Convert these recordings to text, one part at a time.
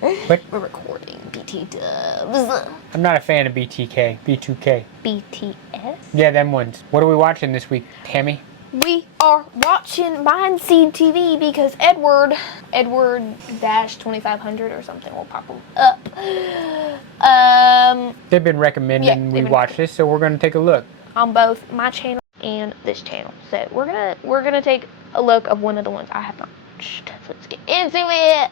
What? We're recording BT dubs. I'm not a fan of BTK. B2K. BTS? Yeah, them ones. What are we watching this week, Tammy? We are watching MindseedTV because Edward dash 2500 or something will pop up. They've been recommending we watch this, so we're gonna take a look on both my channel and this channel. So we're gonna take a look of one of the ones I have not watched. So let's get into it.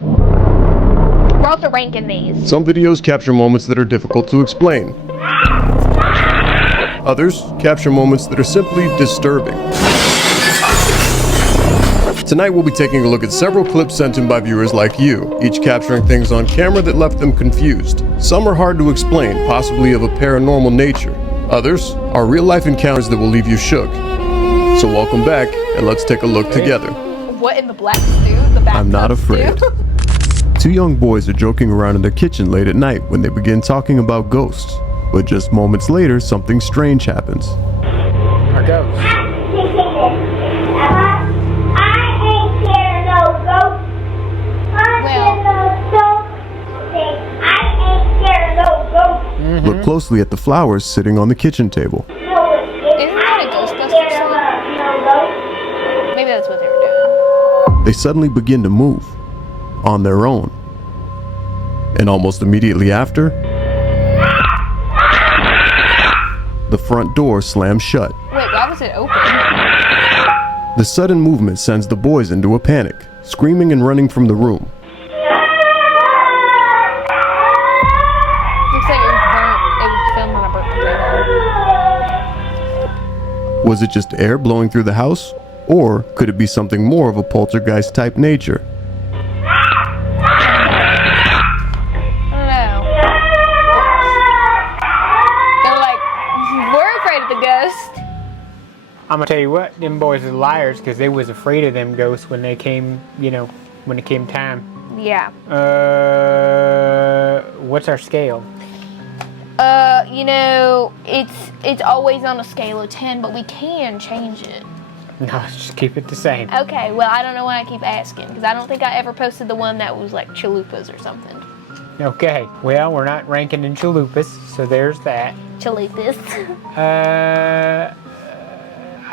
We're also ranking these. Some videos capture moments that are difficult to explain. Others capture moments that are simply disturbing. Tonight we'll be taking a look at several clips sent in by viewers like you, each capturing things on camera that left them confused. Some are hard to explain, possibly of a paranormal nature. Others are real-life encounters that will leave you shook. So welcome back, and let's take a look together. What in the black stew? The bathtub I'm not afraid. stew? Two young boys are joking around in their kitchen late at night when they begin talking about ghosts. But just moments later, something strange happens. Our ghosts. Look closely at the flowers sitting on the kitchen table. Isn't that a Ghostbusters song? Maybe that's what they were doing. They suddenly begin to move on their own. And almost immediately after, the front door slams shut. Wait, why was it open? The sudden movement sends the boys into a panic, screaming and running from the room. Looks like it was filmed on a burnt potato. Was it just air blowing through the house? Or could it be something more of a poltergeist type nature? I don't know. They're like, we're afraid of the ghost. I'm gonna tell you what, them boys are liars because they was afraid of them ghosts when they came, when it came time. Yeah. What's our scale? It's always on a scale of 10, but we can change it. No, just keep it the same. Okay, well, I don't know why I keep asking, because I don't think I ever posted the one that was like chalupas or something. Okay, well, we're not ranking in chalupas, so there's that. Chalupas.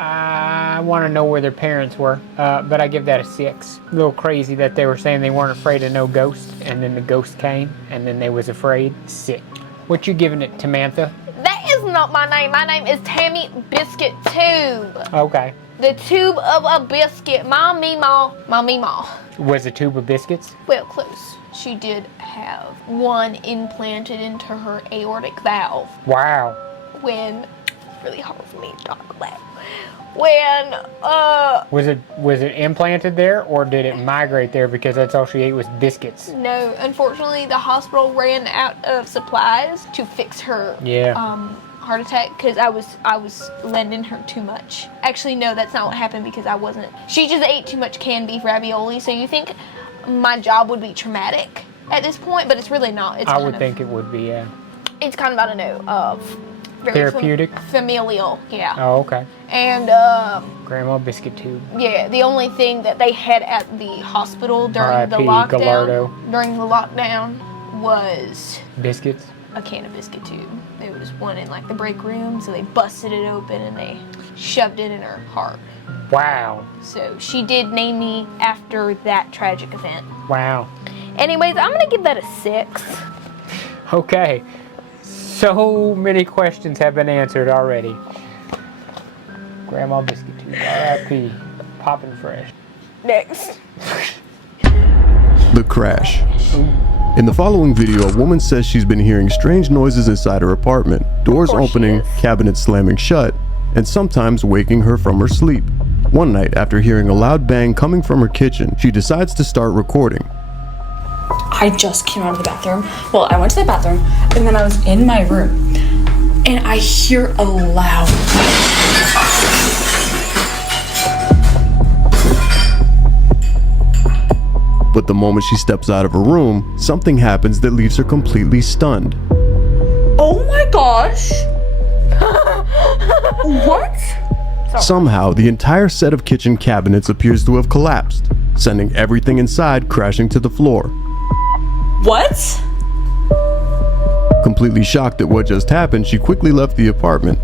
I want to know where their parents were, but I give that a 6. A little crazy that they were saying they weren't afraid of no ghost, and then the ghost came, and then they was afraid. Sick. What you giving it, Tamantha? That is not my name. My name is Tammy Biscuit Tube. Okay. The tube of a biscuit. Mommy ma. Was a tube of biscuits? Well, close. She did have one implanted into her aortic valve. Wow. When, it's really hard for me to talk about. When, Was it implanted there, or did it migrate there because that's all she ate was biscuits? No, unfortunately, the hospital ran out of supplies to fix her heart attack because I was lending her too much. Actually, no, that's not what happened because I wasn't. She just ate too much canned beef ravioli, so you think my job would be traumatic at this point, but it's really not. It's I would think it would be, yeah. It's kind of, I don't know, very therapeutic? Familial, yeah. Oh, okay. And, Grandma Biscuit Tube. yeah, the only thing that they had at the hospital during the lockdown, was biscuits. A can of biscuit tube. There was one in like the break room, so they busted it open and they shoved it in her heart. Wow. So she did name me after that tragic event. Wow. Anyways, I'm gonna give that a 6. Okay. So many questions have been answered already. Grandma Biscuit Tube, R.I.P. Poppin' fresh. Next. The crash. In the following video, a woman says she's been hearing strange noises inside her apartment, doors opening, cabinets slamming shut, and sometimes waking her from her sleep. One night, after hearing a loud bang coming from her kitchen, she decides to start recording. I just came out of the bathroom. Well, I went to the bathroom, and then I was in my room, and I hear a loud... But the moment she steps out of her room, something happens that leaves her completely stunned. Oh my gosh. What? Somehow, the entire set of kitchen cabinets appears to have collapsed, sending everything inside crashing to the floor. What? Completely shocked at what just happened, she quickly left the apartment.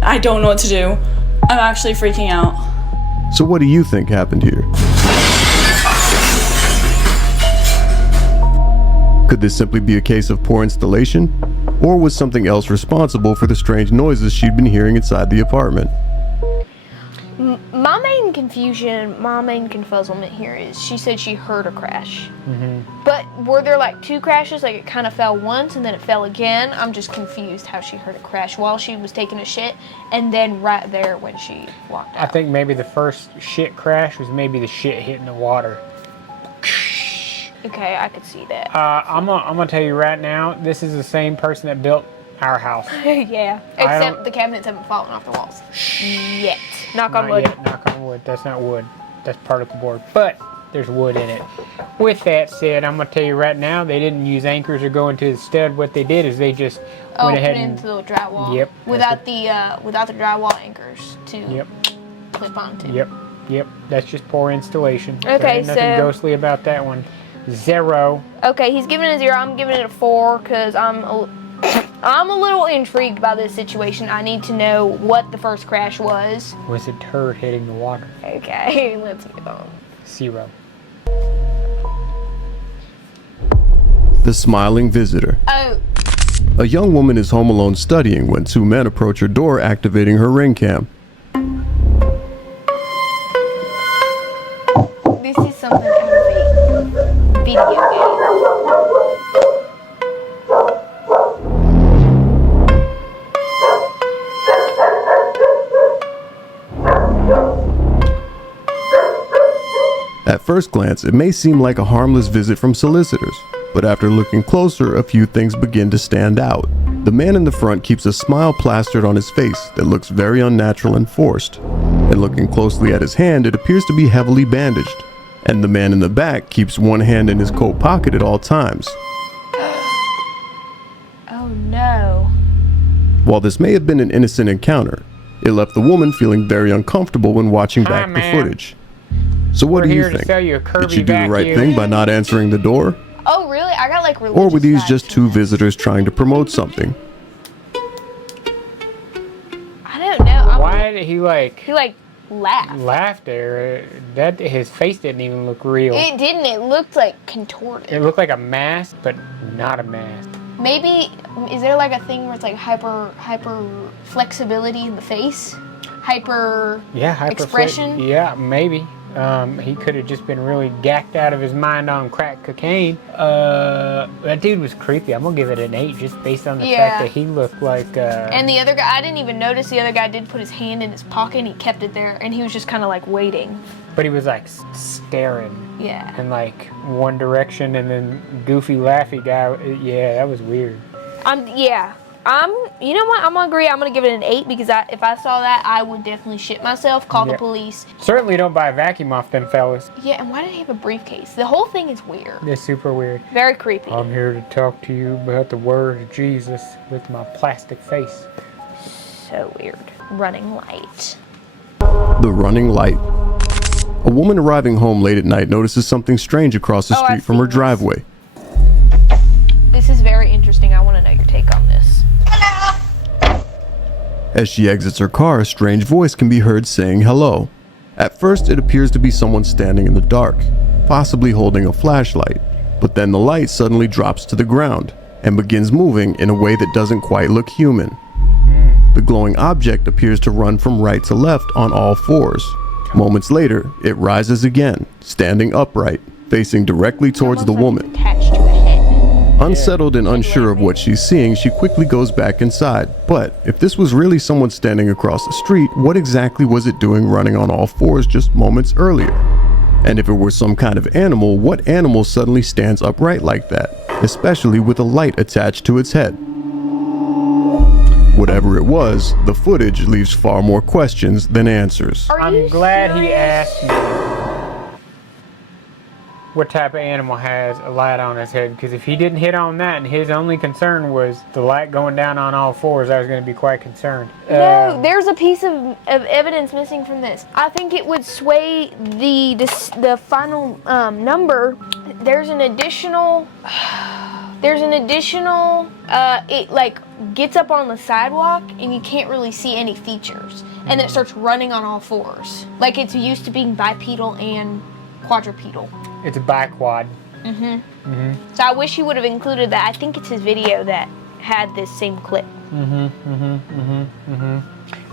I don't know what to do. I'm actually freaking out. So what do you think happened here? Could this simply be a case of poor installation? Or was something else responsible for the strange noises she'd been hearing inside the apartment? My main confuzzlement here is she said she heard a crash. But were there like two crashes? Like it kind of fell once and then it fell again? I'm just confused how she heard a crash while she was taking a shit and then right there when she walked out. I think maybe the first shit crash was maybe the shit hitting the water. Okay, I could see that. I'm gonna tell you right now, this is the same person that built our house. Yeah, except the cabinets haven't fallen off the walls yet. Knock on wood. Yet, knock on wood. That's not wood. That's particle board. But there's wood in it. With that said, I'm gonna tell you right now, they didn't use anchors or go into the stud. What they did is they just went ahead put it and into the drywall. Yep. Without the drywall anchors to clip onto. Yep. That's just poor installation. Okay, there ain't nothing so ghostly about that one. 0. Okay, he's giving it a 0. I'm giving it a 4 because I'm a little intrigued by this situation. I need to know what the first crash was. Was a turd hitting the water? Okay, let's move on. 0. The smiling visitor. Oh. A young woman is home alone studying when two men approach her door, activating her ring cam. This is something out of a video game. At first glance, it may seem like a harmless visit from solicitors, but after looking closer, a few things begin to stand out. The man in the front keeps a smile plastered on his face that looks very unnatural and forced, and looking closely at his hand, it appears to be heavily bandaged. And the man in the back keeps one hand in his coat pocket at all times. Oh no. While this may have been an innocent encounter, it left the woman feeling very uncomfortable when watching back the footage. So what do you think? Did you do the right thing by not answering the door? Oh really? I got like religious Or were these vibes just from two that. visitors trying to promote something? I don't know. Why did he like laughed. laugh there? That his face didn't even look real. It didn't. It looked like contorted. It looked like a mask, but not a mask. Maybe is there like a thing where it's like hyper flexibility in the face? Hyper expression? Yeah, maybe. He could have just been really gacked out of his mind on crack cocaine. That dude was creepy. I'm gonna give it an 8 just based on the fact that he looked like And the other guy, I didn't even notice the other guy did put his hand in his pocket and he kept it there and he was just kind of like waiting. but he was like staring Yeah. in like one direction, and then goofy laughy guy. Yeah, that was weird. You know what? I'm gonna agree. I'm gonna give it an 8 because if I saw that, I would definitely shit myself, call the police. Certainly don't buy a vacuum off them fellas. Yeah, and why did he have a briefcase? The whole thing is weird. They're super weird. Very creepy. I'm here to talk to you about the word of Jesus with my plastic face. So weird. Running light. The running light. A woman arriving home late at night notices something strange across the street from her driveway. This is very interesting. I want to know your take on this. As she exits her car, a strange voice can be heard saying hello. At first, it appears to be someone standing in the dark, possibly holding a flashlight, but then the light suddenly drops to the ground and begins moving in a way that doesn't quite look human. The glowing object appears to run from right to left on all fours. Moments later, it rises again, standing upright, facing directly towards the woman. Attached to a head. Unsettled and unsure of what she's seeing, she quickly goes back inside. But if this was really someone standing across the street, what exactly was it doing running on all fours just moments earlier? And if it were some kind of animal, what animal suddenly stands upright like that, especially with a light attached to its head? Whatever it was, the footage leaves far more questions than answers. I'm glad he asked me. what type of animal has a light on his head, because if he didn't hit on that and his only concern was the light going down on all fours, I was going to be quite concerned. No, there's a piece of evidence missing from this. I think it would sway the final number. There's an additional. It like gets up on the sidewalk and you can't really see any features, and then it starts running on all fours, like it's used to being bipedal and quadrupedal. It's a biquad. So I wish he would have included that. I think it's his video that had this same clip.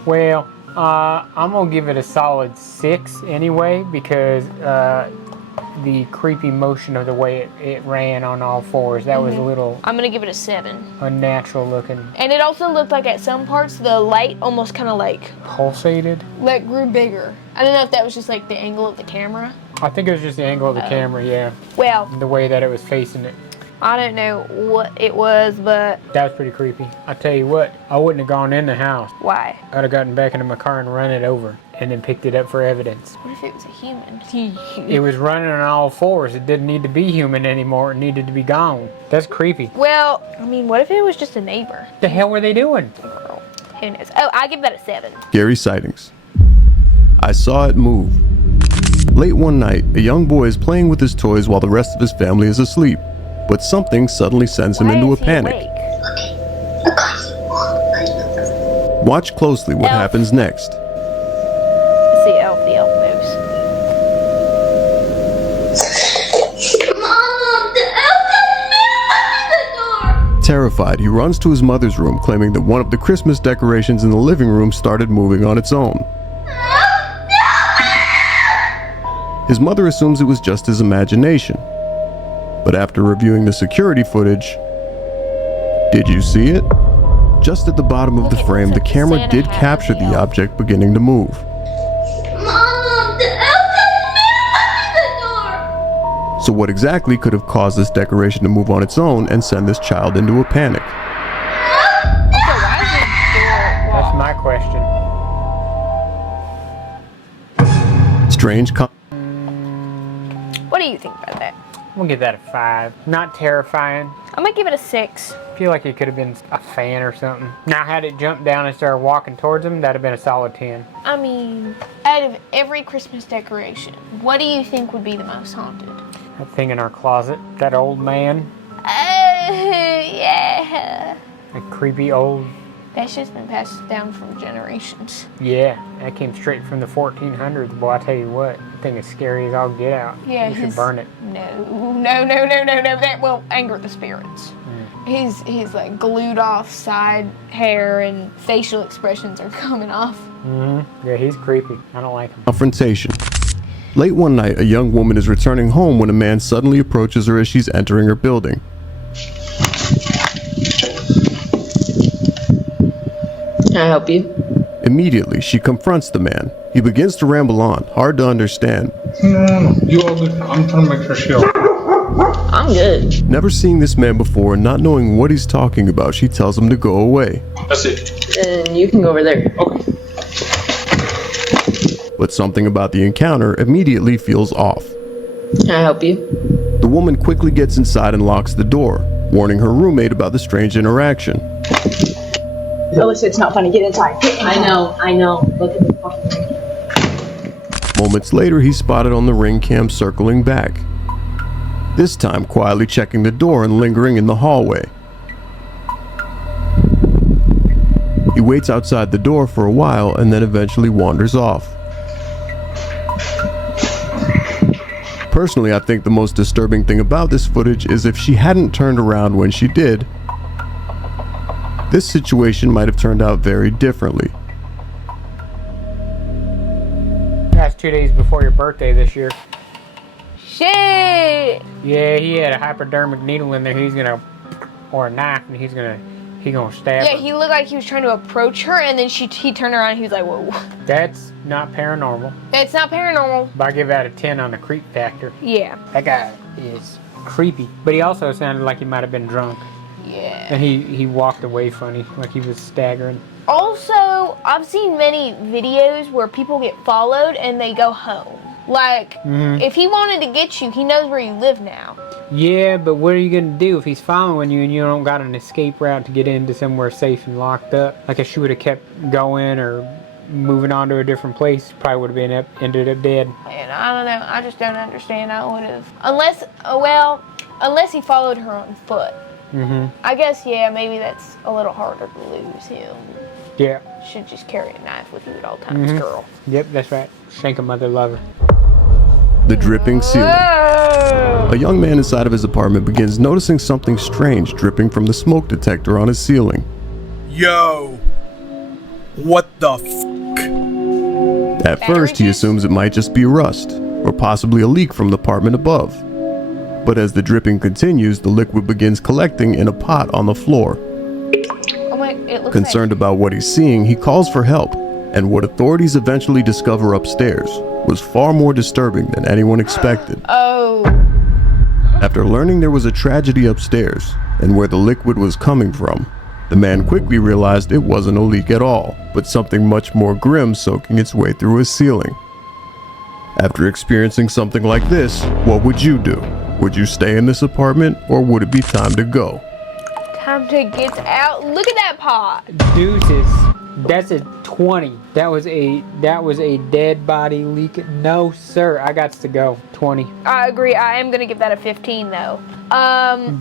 Well, I'm gonna give it a solid 6 anyway, because the creepy motion of the way it ran on all fours, that was a little I'm gonna give it a 7. unnatural looking. And it also looked like at some parts the light almost kind of like Pulsated? grew bigger. I don't know if that was just like the angle of the camera. I think it was just the angle of the camera, yeah. Well, The way that it was facing it. I don't know what it was, but That was pretty creepy. I tell you what, I wouldn't have gone in the house. why? I'd have gotten back into my car and run it over, and then picked it up for evidence. What if it was a human? It was running on all fours. It didn't need to be human anymore. It needed to be gone. That's creepy. Well, I mean, what if it was just a neighbor? What the hell were they doing? Who knows? Oh, I give that a 7. Scary sightings. I saw it move. Late one night, a young boy is playing with his toys while the rest of his family is asleep, but something suddenly sends him Why into a is he panic. awake? Watch closely what Elf. happens next. Let's see, Elf, the elf moves. Mom, the elf got the door! Terrified, he runs to his mother's room, claiming that one of the Christmas decorations in the living room started moving on its own. His mother assumes it was just his imagination. But after reviewing the security footage, did you see it? Just at the bottom of the frame, the camera did capture the object beginning to move. Mom, the elf got the door! So what exactly could have caused this decoration to move on its own and send this child into a panic? Also, why is the door That's locked? my question. Strange What do you think about that? I'm gonna give that a 5. Not terrifying. I'm gonna give it a 6. I feel like it could have been a fan or something. Now, had it jumped down and started walking towards him, that'd have been a solid 10. I mean, out of every Christmas decoration, what do you think would be the most haunted? That thing in our closet, that old man, Oh, yeah. that creepy old. That's just been passed down from generations. Yeah, that came straight from the 1400s. Boy, I tell you what, that thing is scary as all get out. Yeah, You should burn it. No. That will anger the spirits. His like glued off side hair and facial expressions are coming off. Yeah, he's creepy. I don't like him. confrontation. Late one night, a young woman is returning home when a man suddenly approaches her as she's entering her building. Can I help you? Immediately, she confronts the man. He begins to ramble on, hard to understand. No. You all good. I'm trying to make her chill. I'm good. Never seeing this man before and not knowing what he's talking about, she tells him to go away. That's it. Then you can go over there. Okay. But something about the encounter immediately feels off. Can I help you? The woman quickly gets inside and locks the door, warning her roommate about the strange interaction. Alyssa, it's not funny. Get inside. I know. Look at the fucking ring. Moments later, he's spotted on the ring cam circling back. This time, quietly checking the door and lingering in the hallway. He waits outside the door for a while and then eventually wanders off. Personally, I think the most disturbing thing about this footage is if she hadn't turned around when she did, this situation might have turned out very differently. That's 2 days before your birthday this year. Shit! Yeah, he had a hypodermic needle in there. He's gonna, or a knife, and he's gonna stab Yeah, her. he looked like he was trying to approach her, and then he turned around and he was like, whoa. That's not paranormal. That's not paranormal. But I give that a 10 on the creep factor. Yeah. That guy is creepy. But he also sounded like he might have been drunk. Yeah. And he walked away funny, like he was staggering. Also, I've seen many videos where people get followed and they go home. Like, if he wanted to get you, he knows where you live now. Yeah, but what are you gonna do if he's following you and you don't got an escape route to get into somewhere safe and locked up? Like, if she would have kept going or moving on to a different place, probably would have ended up dead. And I don't know. I just don't understand. I would have, unless he followed her on foot. I guess, yeah, maybe that's a little harder to lose him. Yeah. Should just carry a knife with you at all times, girl. Yep, that's right. Shank a mother lover. The dripping ceiling. A young man inside of his apartment begins noticing something strange dripping from the smoke detector on his ceiling. Yo, what the f***? At first, he assumes it might just be rust, or possibly a leak from the apartment above. But as the dripping continues, the liquid begins collecting in a pot on the floor. Oh my, it looks Concerned about what he's seeing, he calls for help, and what authorities eventually discover upstairs was far more disturbing than anyone expected. Oh. After learning there was a tragedy upstairs, and where the liquid was coming from, the man quickly realized it wasn't a leak at all, but something much more grim soaking its way through his ceiling. After experiencing something like this, what would you do? Would you stay in this apartment, or would it be time to go? Time to get out. Look at that pot. Deuces. That's a 20. That was a dead body leak. No, sir. I got to go. 20. I agree. I am gonna give that a 15 though.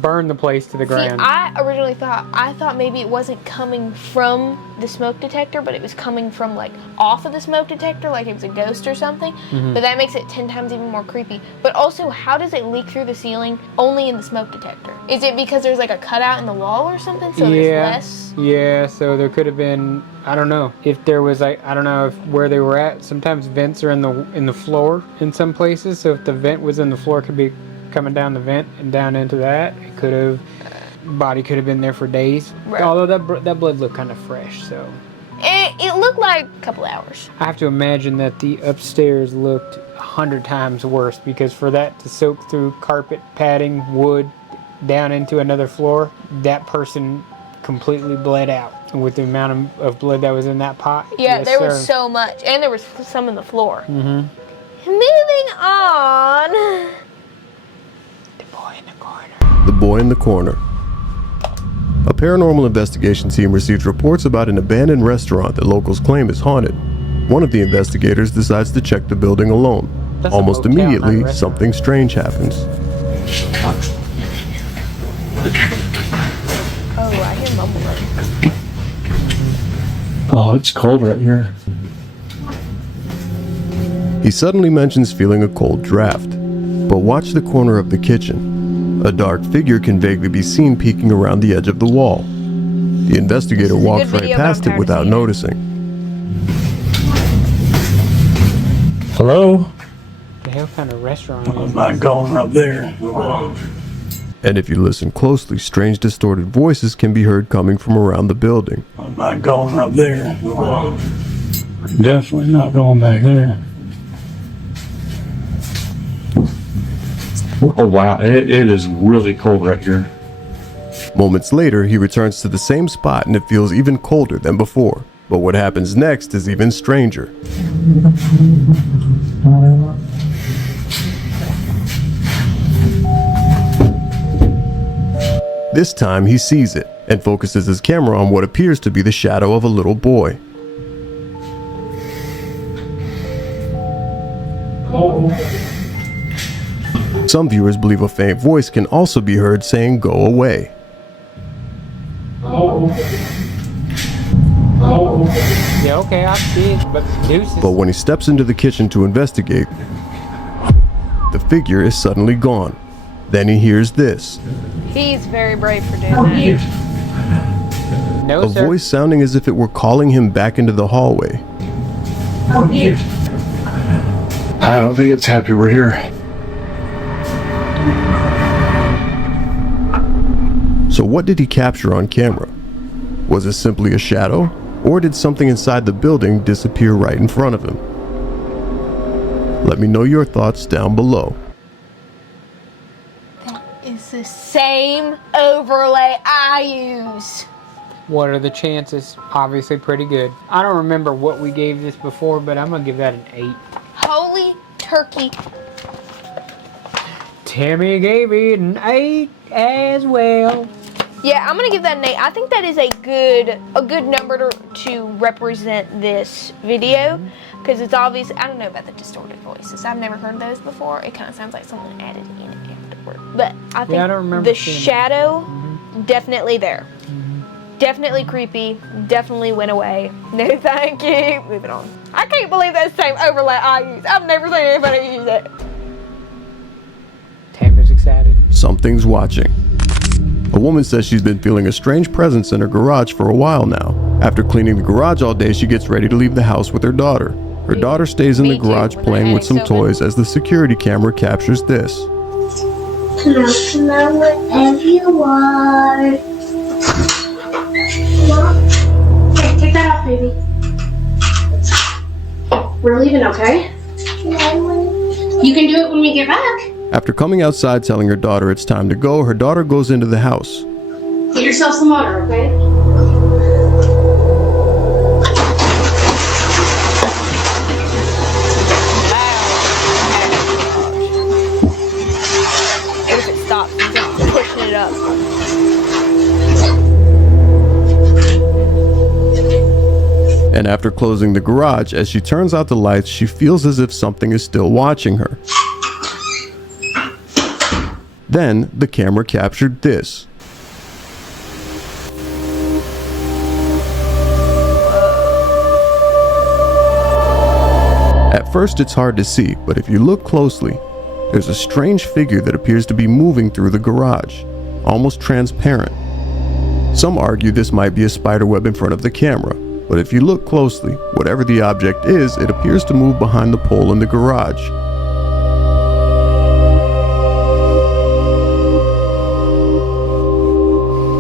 Burn the place to the ground. See, I originally thought maybe it wasn't coming from the smoke detector, but it was coming from like off of the smoke detector, like it was a ghost or something. But that makes it 10 times even more creepy. But also, how does it leak through the ceiling only in the smoke detector? Is it because there's like a cutout in the wall or something, so there's less? Yeah, so there could have been, I don't know, if there was like, I don't know if where they were at. Sometimes vents are in the floor in some places, so if the vent was in the floor, it could be coming down the vent and down into that. It could have, body could have been there for days. Right. Although that blood looked kind of fresh, so. It looked like a couple hours. I have to imagine that the upstairs looked 100 times worse, because for that to soak through carpet, padding, wood, down into another floor, that person completely bled out. With the amount of blood that was in that pot. Yeah, yes, there sir. was so much, and there was some in the floor. Moving on. The boy in the corner. The boy in the corner. A paranormal investigation team receives reports about an abandoned restaurant that locals claim is haunted. One of the investigators decides to check the building alone. That's a Almost motel, not a immediately, restaurant. something strange happens. Oh, I hear mumbling. Oh, it's cold right here. He suddenly mentions feeling a cold draft. But watch the corner of the kitchen. A dark figure can vaguely be seen peeking around the edge of the wall. The investigator This is a walks good right video, but past I'm it tired without of seeing it. noticing. Hello? The hell kind of restaurant I'm is not going up there. And if you listen closely, strange distorted voices can be heard coming from around the building. I'm not going up there. Definitely not going back there. Oh wow, it is really cold right here. Moments later, he returns to the same spot and it feels even colder than before. But what happens next is even stranger. This time he sees it and focuses his camera on what appears to be the shadow of a little boy. Some viewers believe a faint voice can also be heard saying, "Go away." Yeah, okay, I see it, but deuces. But when he steps into the kitchen to investigate, the figure is suddenly gone. Then he hears this, He's very brave for doing that. No, a sir. voice sounding as if it were calling him back into the hallway. I don't think it's happy we're here. So what did he capture on camera? Was it simply a shadow? Or did something inside the building disappear right in front of him? Let me know your thoughts down below. It's the same overlay I use. What are the chances? Obviously pretty good. I don't remember what we gave this before, but I'm gonna give that an 8. Holy turkey. Tammy gave it an 8 as well. Yeah, I'm gonna give that an 8. I think that is a good number to represent this video, because it's obvious. I don't know about the distorted voices. I've never heard those before. It kind of sounds like someone added in it afterward. But I think I don't remember the seeing shadow definitely there. Definitely creepy. Definitely went away. No, thank you. Moving on. I can't believe that's the same overlay I use. I've never seen anybody use it. Tammy's excited. Something's watching. A woman says she's been feeling a strange presence in her garage for a while now. After cleaning the garage all day, she gets ready to leave the house with her daughter. Her daughter stays in the garage playing with some toys as the security camera captures this. Come on, whatever you want. Here, take that off, baby. We're leaving, okay? You can do it when we get back. After coming outside telling her daughter it's time to go, her daughter goes into the house. Get yourself some water, okay? What if it stops and just pushing it up? And after closing the garage, as she turns out the lights, she feels as if something is still watching her. Then, the camera captured this. At first it's hard to see, but if you look closely, there's a strange figure that appears to be moving through the garage, almost transparent. Some argue this might be a spider web in front of the camera, but if you look closely, whatever the object is, it appears to move behind the pole in the garage.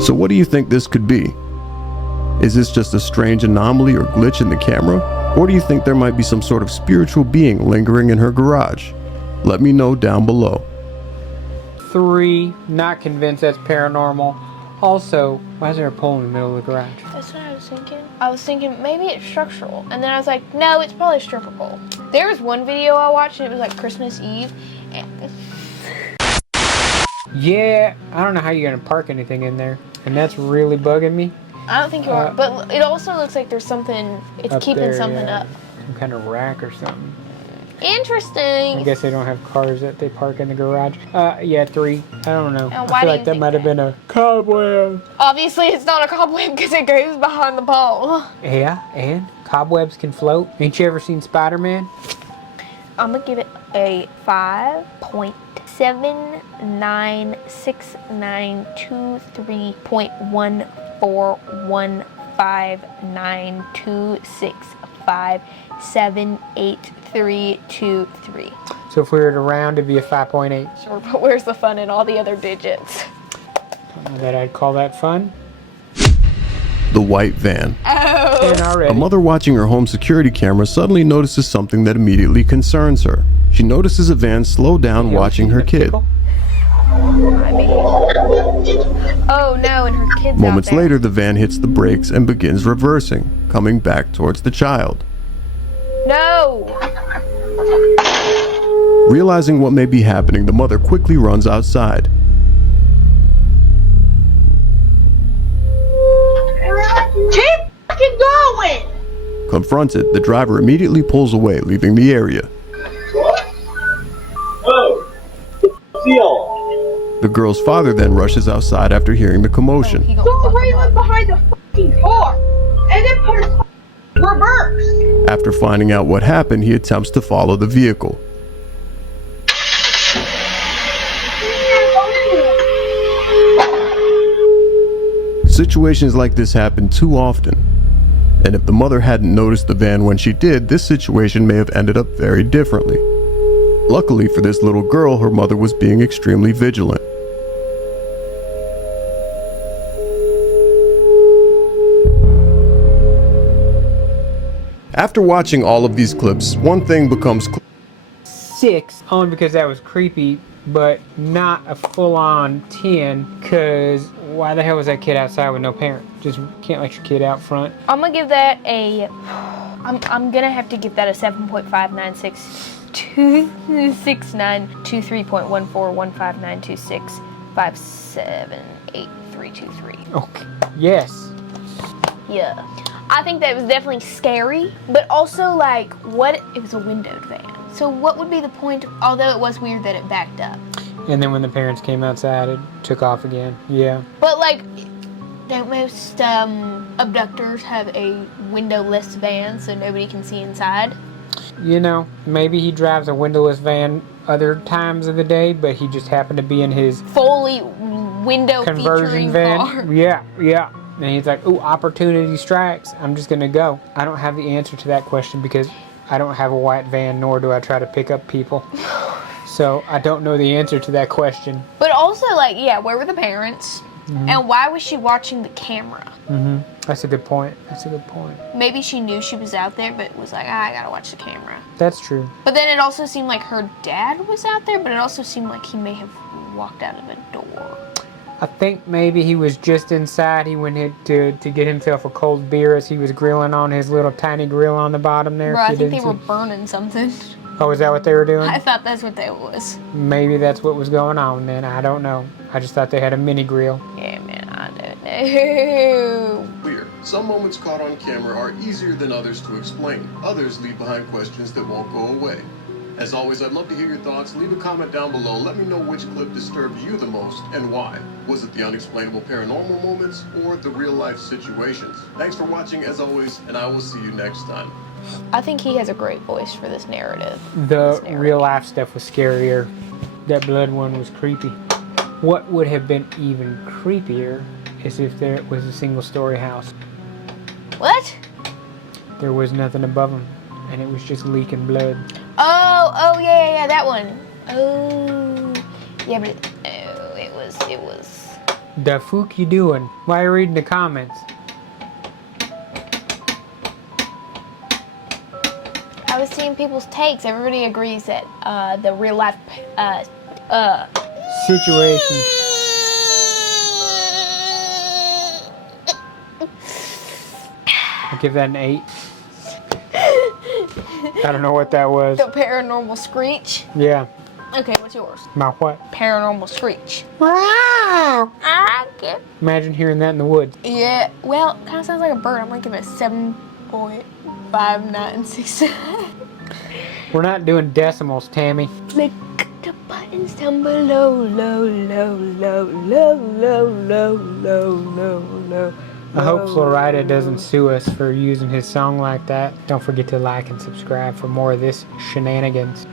So what do you think this could be? Is this just a strange anomaly or glitch in the camera? Or do you think there might be some sort of spiritual being lingering in her garage? Let me know down below. 3, not convinced that's paranormal. Also, why is there a pole in the middle of the garage? That's what I was thinking. I was thinking maybe it's structural. And then I was like, no, it's probably a stripper pole. There was one video I watched and it was like Christmas Eve. And yeah, I don't know how you're gonna park anything in there. And that's really bugging me. I don't think you are. But it also looks like there's something, it's keeping there, something yeah. up. Some kind of rack or something. Interesting. I guess they don't have cars that they park in the garage. Yeah, 3. I don't know. And I feel like that might have been a cobweb. Obviously, it's not a cobweb because it goes behind the pole. Yeah, and cobwebs can float. Ain't you ever seen Spider-Man? I'm gonna give it a 5.796923.1415926578323. So if we were to round, it'd be a 5.8. Sure, but where's the fun in all the other digits? Don't know that I'd call that fun. The white van. Oh! And already. A mother watching her home security camera suddenly notices something that immediately concerns her. She notices a van slow down watching her kid. Oh no, and her kid's Moments out there. later, the van hits the brakes and begins reversing, coming back towards the child. No! Realizing what may be happening, the mother quickly runs outside. Keep fucking going! Confronted, the driver immediately pulls away, leaving the area. The girl's father then rushes outside after hearing the commotion. Go right behind the fucking car! And then put it in reverse! After finding out what happened, he attempts to follow the vehicle. Situations like this happen too often. And if the mother hadn't noticed the van when she did, this situation may have ended up very differently. Luckily for this little girl, her mother was being extremely vigilant. After watching all of these clips, one thing becomes clear. 6, only because that was creepy, but not a full-on 10, because why the hell was that kid outside with no parent? Just can't let your kid out front. I'm gonna give that a, I'm gonna have to give that a 7.596. 26923.14159265783323. Okay. Yes. Yeah. I think that was definitely scary, but also like, what? It was a windowed van. So what would be the point? Although it was weird that it backed up. And then when the parents came outside, it took off again. Yeah. But like, don't most abductors have a windowless van so nobody can see inside? You know, maybe he drives a windowless van other times of the day, but he just happened to be in his Fully window conversion featuring van. car. Yeah, yeah. And he's like, ooh, opportunity strikes. I'm just going to go. I don't have the answer to that question because I don't have a white van, nor do I try to pick up people. So I don't know the answer to that question. But also, like, yeah, where were the parents? Mm-hmm. And why was she watching the camera? Mm-hmm. That's a good point. That's a good point. Maybe she knew she was out there, but was like, I gotta watch the camera. That's true. But then it also seemed like her dad was out there, but it also seemed like he may have walked out of a door. I think maybe he was just inside. He went in to get himself a cold beer as he was grilling on his little tiny grill on the bottom there. Bro, I think they were burning something. Oh, is that what they were doing? I thought that's what that was. Maybe that's what was going on then. I don't know. I just thought they had a mini grill. Yeah, man, I don't know. Clear. Some moments caught on camera are easier than others to explain. Others leave behind questions that won't go away. As always, I'd love to hear your thoughts. Leave a comment down below. Let me know which clip disturbed you the most and why. Was it the unexplainable paranormal moments or the real life situations? Thanks for watching as always, and I will see you next time. I think he has a great voice for this narrative. The real life stuff was scarier. That blood one was creepy. What would have been even creepier is if there was a single story house. What? There was nothing above them, and it was just leaking blood. Oh, yeah, that one. Oh, yeah, but it was. The fuck you doing? Why are you reading the comments? I was seeing people's takes. Everybody agrees that the real life Situation. I'll give that an 8. I don't know what that was. The paranormal screech. Yeah. Okay, what's yours? My what? Paranormal screech. Wow. Okay. Imagine hearing that in the woods. Yeah, well, kind of sounds like a bird. I'm gonna give it a 7.5969. We're not doing decimals, Tammy. Click the buttons down below, low, low, low, low, low, low, low, low, low. I hope Florida doesn't sue us for using his song like that. Don't forget to like and subscribe for more of this shenanigans.